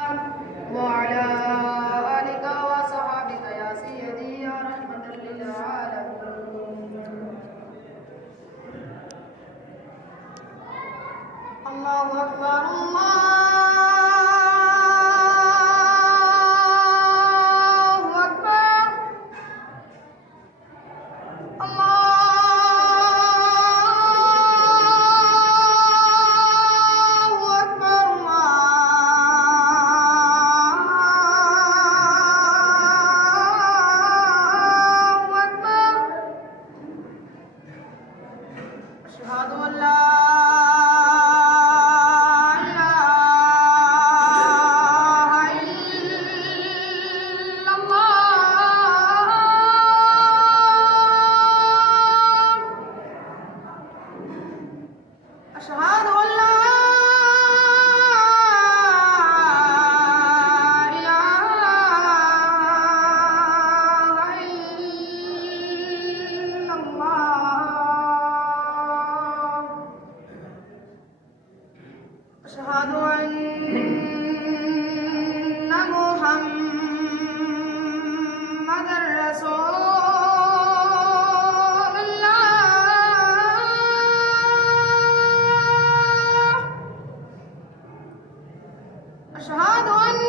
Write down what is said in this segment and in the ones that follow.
وعلى آلك وصحبك يا سيدي يا رحمة للعالمين. الله أكبر الله أكبر الله أكبر الله أكبر. أشهد أن لا إله إلا الله. أشهد أن لا إله إلا الله. أشهد أن محمدًا رسول الله. أشهد أن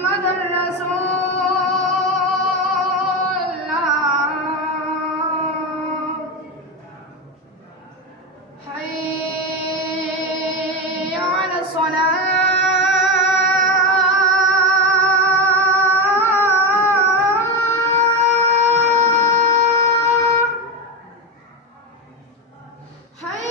محمدًا رسول الله. حي على الصلاة. حي